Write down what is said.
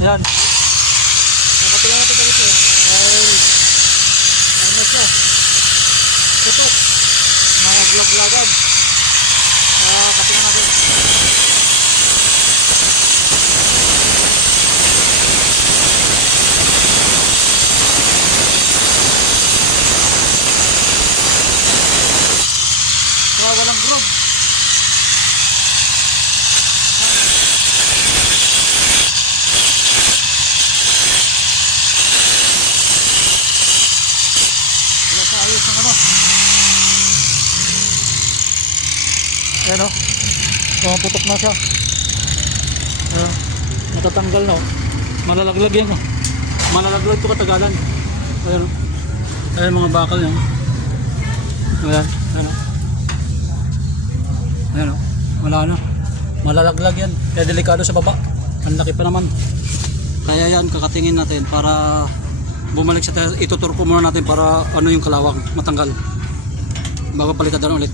Ayan. Nakatilang natin na ito. Dahil ano siya? Tutok. Mga vlog-vlogan. Katilang natin. Walang groove. Wala sa ayos ng ano. Ayan o. Pumaputok na siya. Ayan. Natatanggal na o. Malalaglag yan o. Malalaglag ito katagalan. Ayan o. Ayan mga bakal yan. Ayan. Ayan o. Ayan o, wala na. Malalaglag yan. Kaya delikado sa baba. Ang laki pa naman. Kaya yan, kakatingin natin para bumalik sa tayo. Itutur ko muna natin para ano yung kalawang matanggal. Bago palitan ulit.